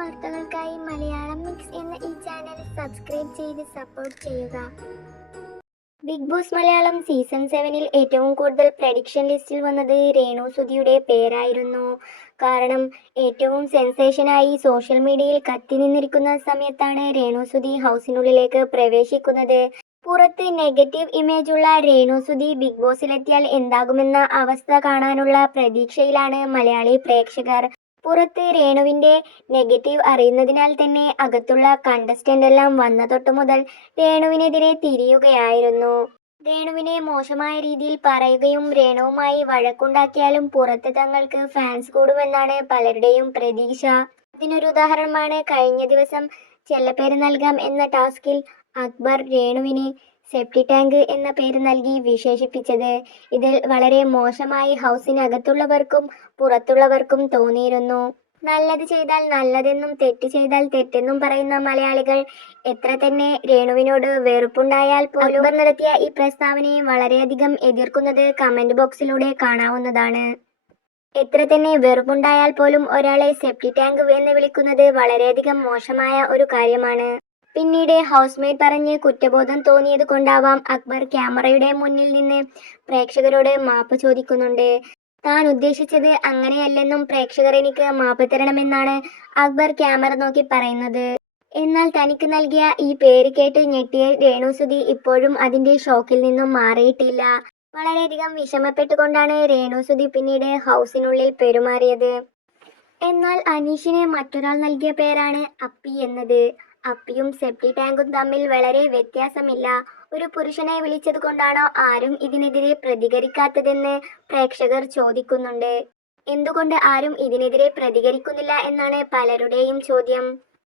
വാർത്തകൾക്കായി മലയാളം മിക്സ് എന്ന ഈ ചാനൽ സബ്സ്ക്രൈബ് ചെയ്ത് സപ്പോർട്ട് ചെയ്യുക. ബിഗ് ബോസ് മലയാളം സീസൺ സെവനിൽ ഏറ്റവും കൂടുതൽ പ്രഡിക്ഷൻ ലിസ്റ്റിൽ വന്നത് രേണു സുധിയുടെ പേരായിരുന്നു. കാരണം ഏറ്റവും സെൻസേഷനായി സോഷ്യൽ മീഡിയയിൽ കത്തി നിന്നിരിക്കുന്ന സമയത്താണ് രേണു സുധി ഹൗസിനുള്ളിലേക്ക് പ്രവേശിക്കുന്നത്. പുറത്ത് നെഗറ്റീവ് ഇമേജ് ഉള്ള രേണു സുധി ബിഗ് ബോസിലെത്തിയാൽ എന്താകുമെന്ന അവസ്ഥ കാണാനുള്ള പ്രതീക്ഷയിലാണ് മലയാളി പ്രേക്ഷകർ. പുറത്ത് രേണുവിന്റെ നെഗറ്റീവ് അറിയുന്നതിനാൽ തന്നെ അകത്തുള്ള കണ്ടസ്റ്റന്റ് എല്ലാം വന്ന തൊട്ട് മുതൽ രേണുവിനെതിരെ തിരിയുകയായിരുന്നു. രേണുവിനെ മോശമായ രീതിയിൽ പറയുകയും രേണുവുമായി വഴക്കുണ്ടാക്കിയാലും പുറത്ത് തങ്ങൾക്ക് ഫാൻസ് കൂടുമെന്നാണ് പലരുടെയും പ്രതീക്ഷ. ഇതിനൊരു ഉദാഹരണമാണ് കഴിഞ്ഞ ദിവസം ചെല്ലപ്പേര് നൽകാം എന്ന ടാസ്കിൽ അക്ബർ രേണുവിന് സെപ്റ്റി ടാങ്ക് എന്ന പേര് നൽകി വിശേഷിപ്പിച്ചത്. ഇതിൽ വളരെ മോശമായി ഹൗസിനകത്തുള്ളവർക്കും പുറത്തുള്ളവർക്കും തോന്നിയിരുന്നു. നല്ലത് ചെയ്താൽ നല്ലതെന്നും തെറ്റ് ചെയ്താൽ തെറ്റെന്നും പറയുന്ന മലയാളികൾ എത്ര തന്നെ രേണുവിനോട് വെറുപ്പുണ്ടായാൽ പോലും നടത്തിയ ഈ പ്രസ്താവനയെ വളരെയധികം എതിർക്കുന്നത് കമന്റ് ബോക്സിലൂടെ കാണാവുന്നതാണ്. എത്ര തന്നെ വെറുപ്പുണ്ടായാൽ പോലും ഒരാളെ സെപ്റ്റി ടാങ്ക് എന്ന് വിളിക്കുന്നത് വളരെയധികം മോശമായ ഒരു കാര്യമാണ്. പിന്നീട് ഹൗസ്മേറ്റ് പറഞ്ഞ് കുറ്റബോധം തോന്നിയത് കൊണ്ടാവാം അക്ബർ ക്യാമറയുടെ മുന്നിൽ നിന്ന് പ്രേക്ഷകരോട് മാപ്പ് ചോദിക്കുന്നുണ്ട്. താൻ ഉദ്ദേശിച്ചത് അങ്ങനെയല്ലെന്നും പ്രേക്ഷകർ എനിക്ക് മാപ്പ് തരണമെന്നാണ് അക്ബർ ക്യാമറ നോക്കി പറയുന്നത്. എന്നാൽ തനിക്ക് നൽകിയ ഈ പേര് കേട്ട് ഞെട്ടിയ രേണുസുതി ഇപ്പോഴും അതിന്റെ ഷോക്കിൽ നിന്നും മാറിയിട്ടില്ല. വളരെയധികം വിഷമപ്പെട്ടുകൊണ്ടാണ് രേണുസുതി പിന്നീട് ഹൗസിനുള്ളിൽ പെരുമാറിയത്. എന്നാൽ അനീഷിന് മറ്റൊരാൾ നൽകിയ പേരാണ് അപ്പി എന്നത്. അപ്പിയും സെപ്റ്റി ടാങ്കും തമ്മിൽ വളരെ വ്യത്യാസമില്ല. ഒരു പുരുഷനെ വിളിച്ചത് കൊണ്ടാണോ ആരും ഇതിനെതിരെ പ്രതികരിക്കാത്തതെന്ന് പ്രേക്ഷകർ ചോദിക്കുന്നുണ്ട്. എന്തുകൊണ്ട് ആരും ഇതിനെതിരെ പ്രതികരിക്കുന്നില്ല എന്നാണ് പലരുടെയും ചോദ്യം.